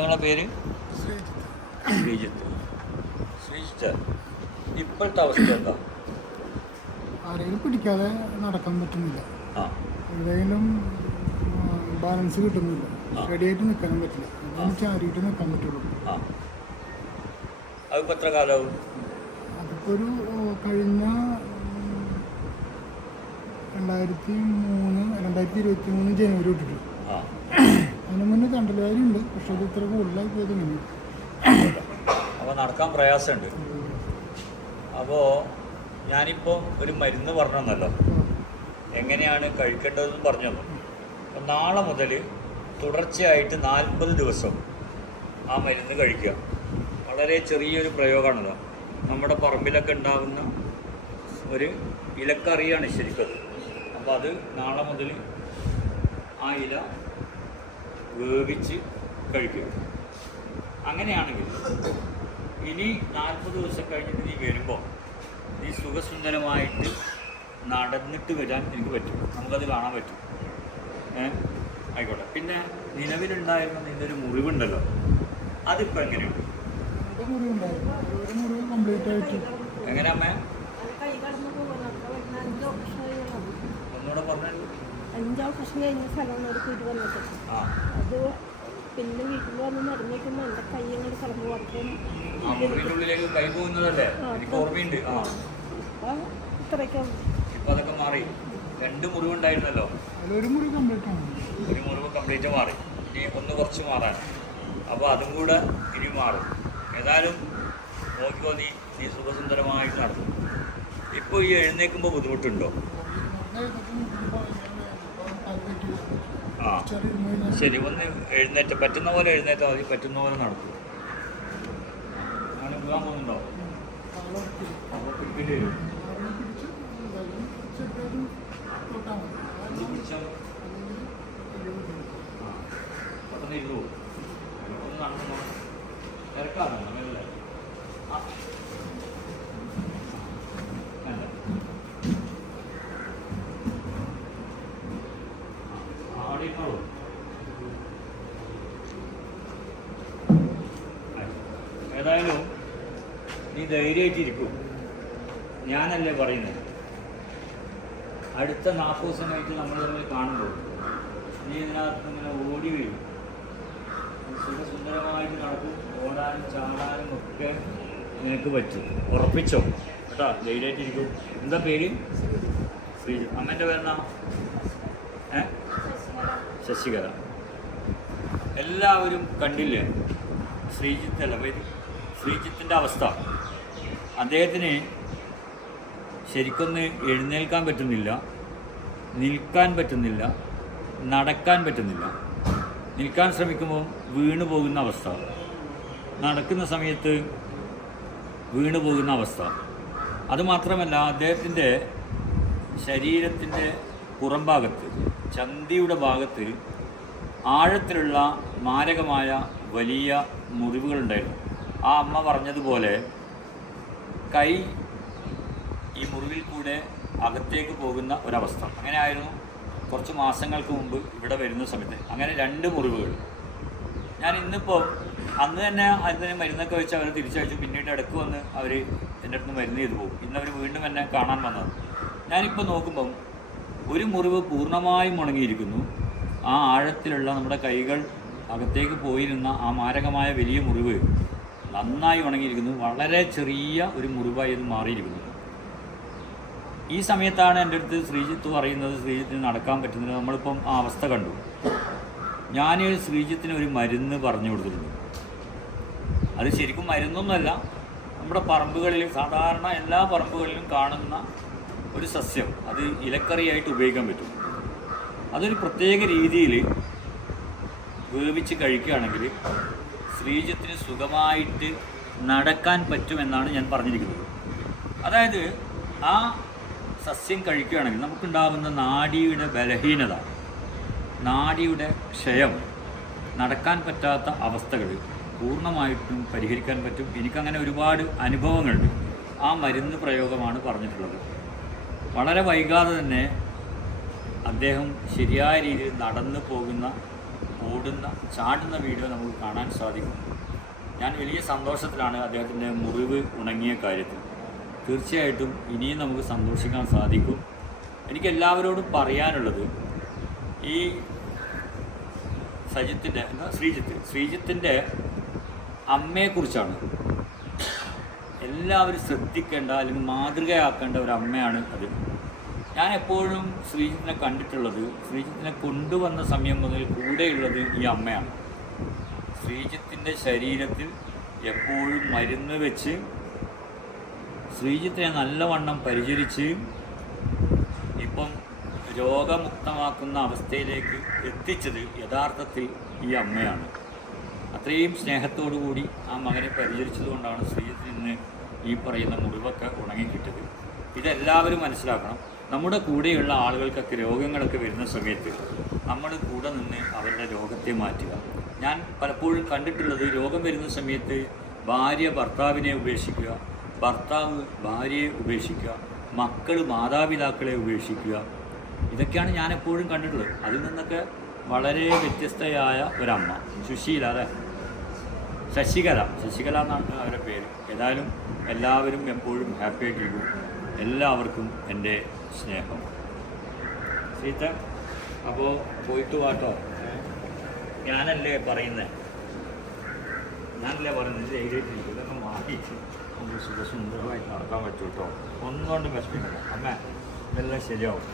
എന്താ പേര്? ശ്രീജിത്ത്. ശ്രീജിത്ത്. ഇപ്പോഴത്തെ അവസ്ഥ എന്താ? ആരെങ്കിലും പിടിക്കാതെ നടക്കാൻ പറ്റുന്നില്ല. ആ. എവിടെയെങ്കിലും ബാലൻസ് കിട്ടുന്നില്ല. റെഡിയായിട്ട് നിൽക്കാനും പറ്റില്ല. അതിന് ചാരിയിട്ട് നിൽക്കാൻ പറ്റുള്ളൂ. ആ. അതിപ്പോൾ എത്ര കാലമാവും? അതിപ്പോൾ ഒരു കഴിഞ്ഞ രണ്ടായിരത്തി മൂന്ന് രണ്ടായിരത്തി ഇരുപത്തി മൂന്ന് ജനുവരി തൊട്ടിട്ട്. ആ അതിന് മുന്നേ തണ്ടലുകാരുണ്ട് പക്ഷെ അത് ഇത്ര കൂടുതലായി പോയത് ഇങ്ങനെ അപ്പോൾ നടക്കാൻ പ്രയാസമുണ്ട്. അപ്പോൾ ഞാനിപ്പോൾ ഒരു മരുന്ന് പറഞ്ഞല്ലോ എങ്ങനെയാണ് കഴിക്കേണ്ടതെന്ന് പറഞ്ഞു അപ്പോൾ നാളെ മുതൽ തുടർച്ചയായിട്ട് നാൽപ്പത് ദിവസം ആ മരുന്ന് കഴിക്കുക. വളരെ ചെറിയൊരു പ്രയോഗമാണല്ലോ. നമ്മുടെ പറമ്പിലൊക്കെ ഉണ്ടാകുന്ന ഒരു ഇലക്കറിയാണ് ശരിക്കത് അപ്പോൾ അത് നാളെ മുതൽ ആ ഇല വേവിച്ച് കഴിക്കും. അങ്ങനെയാണെങ്കിൽ ഇനി നാൽപ്പത് ദിവസം കഴിഞ്ഞിട്ട് നീ വരുമ്പോൾ നീ സുഖസുന്ദരമായിട്ട് നടന്നിട്ട് വരാൻ എനിക്ക് പറ്റും. നമുക്കത് കാണാൻ പറ്റും. ഏഹ് ആയിക്കോട്ടെ. പിന്നെ നിലവിലുണ്ടായിരുന്ന നിന്റെ ഒരു മുറിവുണ്ടല്ലോ. അതിപ്പോൾ എങ്ങനെയുണ്ട്? ഒരു മുറിവ് ഉണ്ടായിരുന്നു ഒരു മുറിവ് കംപ്ലീറ്റ് ആയിട്ട്. എങ്ങനെ അമ്മ? ഒന്നുകൂടെ പറഞ്ഞു. അഞ്ച് ഓപ്പറേഷൻ കഴിഞ്ഞ സ്ഥലമാണ് ഒരു കുരു വന്നിട്ട്. ആ. അത് പിന്നെ വീട്ടിൽ വന്ന് മരുന്നിക്കുമ്പോൾ എന്റെ കൈ അങ്ങോട്ട് കടന്നു വർക്കും ആ മുറിവിന്റെ ഉള്ളിലേക്ക് കൈ പോകുന്നതല്ലേ? എനിക്ക് ഓർമ്മയുണ്ട്. ആ. ഇപ്പം ഇത്രയ്ക്കും ഇപ്പം അതൊക്കെ മാറി. രണ്ട് മുറിവുണ്ടായിരുന്നല്ലോ? ഒരു മുറി കംപ്ലീറ്റ് ആണ്. ഒരു മുറിവ് കംപ്ലീറ്റ് മാറി. ഇനി ഒന്ന് കുറച്ച് മാറാൻ. അപ്പോൾ അതും കൂടെ ഇനി മാറും. ഏതായാലും നോക്കിക്കോ നീ നീ സുഖസുന്ദരമായി നടത്തും ഇപ്പോൾ ഈ എഴുന്നേൽക്കുമ്പോൾ ബുദ്ധിമുട്ടുണ്ടോ? ആ. ശരി ഒന്ന് എഴുന്നേറ്റ് പറ്റുന്ന പോലെ എഴുന്നേറ്റാൽ മതി പറ്റുന്ന പോലെ നടക്കും. അങ്ങനെ പോകാൻ പോകുന്നുണ്ടോ അപ്പോൾ പിടിക്കേണ്ടി വരും പെട്ടെന്ന് ഇരുന്നു ഒന്ന് നടന്നു ഇറക്കാറുണ്ടോ ആ വേണ്ട. ആ, അവിടെ ഇരുന്നോളൂ ഏതായാലും നീ ധൈര്യമായിട്ടിരിക്കും. ഞാനല്ലേ പറയുന്നത്. അടുത്ത നാൽപ്പത് ദിവസമായിട്ട് നമ്മൾ തമ്മിൽ കാണുമ്പോൾ നീ ഇതിനകത്ത് ഇങ്ങനെ ഓടി വീഴും സുഖസുന്ദരമായിട്ട് നടക്കും. ഓടാനും ചാടാനും ഒക്കെ നിനക്ക് പറ്റും. ഉറപ്പിച്ചോ? കേട്ടോ ധൈര്യമായിട്ടിരിക്കും. എന്താ പേര്? ശ്രീ അമ്മേന്റെ പേരെന്നാ? ഏ? ശശികല. എല്ലാവരും കണ്ടില്ലേ? ശ്രീജിത്തല്ല പേര്? ശ്രീജിത്തിന്റെ അവസ്ഥ. അദ്ദേഹത്തിന് ശരിക്കൊന്ന് എഴുന്നേൽക്കാൻ പറ്റുന്നില്ല നിൽക്കാൻ പറ്റുന്നില്ല നടക്കാൻ പറ്റുന്നില്ല. നിൽക്കാൻ ശ്രമിക്കുമ്പോൾ വീണു പോകുന്ന അവസ്ഥ. നടക്കുന്ന സമയത്ത് വീണു പോകുന്ന അവസ്ഥ. അതുമാത്രമല്ല അദ്ദേഹത്തിന്റെ ശരീരത്തിന്റെ പുറംഭാഗത്ത് ചന്തിയുടെ ഭാഗത്ത് ആഴത്തിലുള്ള മാരകമായ വലിയ മുറിവുകളുണ്ടായിരുന്നു. ആ അമ്മ പറഞ്ഞതുപോലെ കൈ ഈ മുറിവിൽ കൂടെ അകത്തേക്ക് പോകുന്ന ഒരവസ്ഥ. അങ്ങനെ ആയിരുന്നു കുറച്ച് മാസങ്ങൾക്ക് മുമ്പ് ഇവിടെ വരുന്ന സമയത്ത്. അങ്ങനെ രണ്ട് മുറിവുകൾ. ഞാൻ ഇന്നിപ്പോൾ അന്ന് തന്നെ അതിന് മരുന്നൊക്കെ വെച്ച് അവർ തിരിച്ചയച്ചു. പിന്നീട് ഇടയ്ക്ക് വന്ന് അവർ എന്റെ അടുത്ത് മരുന്ന് ചെയ്തു പോകും. ഇന്ന് അവർ വീണ്ടും എന്നെ കാണാൻ വന്നത്. ഞാനിപ്പോൾ നോക്കുമ്പം ഒരു മുറിവ് പൂർണമായും ഉണങ്ങിയിരിക്കുന്നു ആ ആഴത്തിലുള്ള നമ്മുടെ കൈകൾ അകത്തേക്ക് പോയിരുന്ന ആ മാരകമായ വലിയ മുറിവ് നന്നായി ഉണങ്ങിയിരിക്കുന്നു. വളരെ ചെറിയ ഒരു മുറിവായി അത് മാറിയിരിക്കുന്നു. ഈ സമയത്താണ് എന്റെ അടുത്ത് ശ്രീജിത്ത് പറയുന്നത് ശ്രീജിത്തിന് നടക്കാൻ പറ്റുന്നില്ല. നമ്മളിപ്പം ആ അവസ്ഥ കണ്ടു. ഞാൻ ശ്രീജിത്തിന് ഒരു മരുന്ന് പറഞ്ഞു കൊടുത്തിരുന്നു അത് ശരിക്കും മരുന്നൊന്നുമല്ല. നമ്മുടെ പറമ്പുകളിൽ സാധാരണ എല്ലാ പറമ്പുകളിലും കാണുന്ന ഒരു സസ്യം. അത് ഇലക്കറിയായിട്ട് ഉപയോഗിക്കാൻ പറ്റും. അതൊരു പ്രത്യേക രീതിയിൽ വേവിച്ച് കഴിക്കുകയാണെങ്കിൽ ശ്രീജിത്തിന് സുഖമായിട്ട് നടക്കാൻ പറ്റുമെന്നാണ് ഞാൻ പറഞ്ഞിരിക്കുന്നത്. അതായത് ആ സസ്യം കഴിക്കുകയാണെങ്കിൽ നമുക്കുണ്ടാകുന്ന നാഡിയുടെ ബലഹീനത നാഡിയുടെ ക്ഷയം നടക്കാൻ പറ്റാത്ത അവസ്ഥകൾ പൂർണമായിട്ടും പരിഹരിക്കാൻ പറ്റും. എനിക്കങ്ങനെ ഒരുപാട് അനുഭവങ്ങളുണ്ട്. ആ മരുന്ന് പ്രയോഗമാണ് പറഞ്ഞിട്ടുള്ളത്. വളരെ വൈകാതെ തന്നെ അദ്ദേഹം ശരിയായ രീതിയിൽ നടന്നു പോകുന്ന ഓടുന്ന ചാടുന്ന വീഡിയോ നമുക്ക് കാണാൻ സാധിക്കും. ഞാൻ വലിയ സന്തോഷത്തിലാണ് അദ്ദേഹത്തിന്റെ മുറിവ് ഉണങ്ങിയ കാര്യത്തിൽ. തീർച്ചയായിട്ടും ഇനിയും നമുക്ക് സന്തോഷിക്കാൻ സാധിക്കും. എനിക്ക് എല്ലാവരോടും പറയാനുള്ളത് ഈ സജിത്തിന്റെ എന്താ ശ്രീജിത്ത്. ശ്രീജിത്തിന്റെ അമ്മയെക്കുറിച്ചാണ്. എല്ലാവരും ശ്രദ്ധിക്കേണ്ട അല്ലെങ്കിൽ മാതൃകയാക്കേണ്ട ഒരു അമ്മയാണ് അത്. ഞാൻ എപ്പോഴും ശ്രീജിത്തിനെ കണ്ടിട്ടുള്ളത് ശ്രീജിത്തിനെ കൊണ്ടുവന്ന സമയം മുതൽ കൂടെയുള്ളത് ഈ അമ്മയാണ്. ശ്രീജിത്തിന്റെ ശരീരത്തിൽ എപ്പോഴും മരുന്ന് വെച്ച് ശ്രീജിത്തിനെ നല്ലവണ്ണം പരിചരിച്ച് ഇപ്പം രോഗമുക്തമാക്കുന്ന അവസ്ഥയിലേക്ക് എത്തിച്ചത് യഥാർത്ഥത്തിൽ ഈ അമ്മയാണ്. അത്രയും സ്നേഹത്തോടു കൂടി ആ മകനെ പരിചരിച്ചതുകൊണ്ടാണ് ശ്രീജിത്തിന് ഈ പറയുന്ന മുറിവൊക്കെ ഉണങ്ങിക്കിട്ടത്. ഇതെല്ലാവരും മനസ്സിലാക്കണം. നമ്മുടെ കൂടെയുള്ള ആളുകൾക്കൊക്കെ രോഗങ്ങളൊക്കെ വരുന്ന സമയത്ത് നമ്മൾ കൂടെ നിന്ന് അവരുടെ രോഗത്തെ മാറ്റുക. ഞാൻ പലപ്പോഴും കണ്ടിട്ടുള്ളത് രോഗം വരുന്ന സമയത്ത് ഭാര്യ ഭർത്താവിനെ ഉപേക്ഷിക്കുക ഭർത്താവ് ഭാര്യയെ ഉപേക്ഷിക്കുക മക്കൾ മാതാപിതാക്കളെ ഉപേക്ഷിക്കുക. ഇതൊക്കെയാണ് ഞാൻ എപ്പോഴും കണ്ടിട്ടുള്ളത്. അതിൽ നിന്നൊക്കെ വളരെ വ്യത്യസ്തയായ ഒരമ്മ സുശീല അല്ലേ? ശശികല. ശശികല എന്നാണ് അവരുടെ പേര്. ഏതായാലും എല്ലാവരും എപ്പോഴും ഹാപ്പി ആയിട്ടിരിക്കും. എല്ലാവർക്കും എന്റെ സ്നേഹം. സീത്ത അപ്പോൾ പോയിട്ട് വാട്ടോ. ഞാനല്ലേ പറയുന്നത് ഞാനല്ലേ പറയുന്നത് ധൈര്യമായിട്ടിരിക്കും. ഇതൊക്കെ മാറിയിട്ട് നമുക്ക് സുഖസുന്ദരമായിട്ട് നടക്കാൻ പറ്റൂ കേട്ടോ ഒന്നുകൊണ്ടും വിഷമിക്കില്ല അമ്മ ഇതെല്ലാം ശരിയാവും.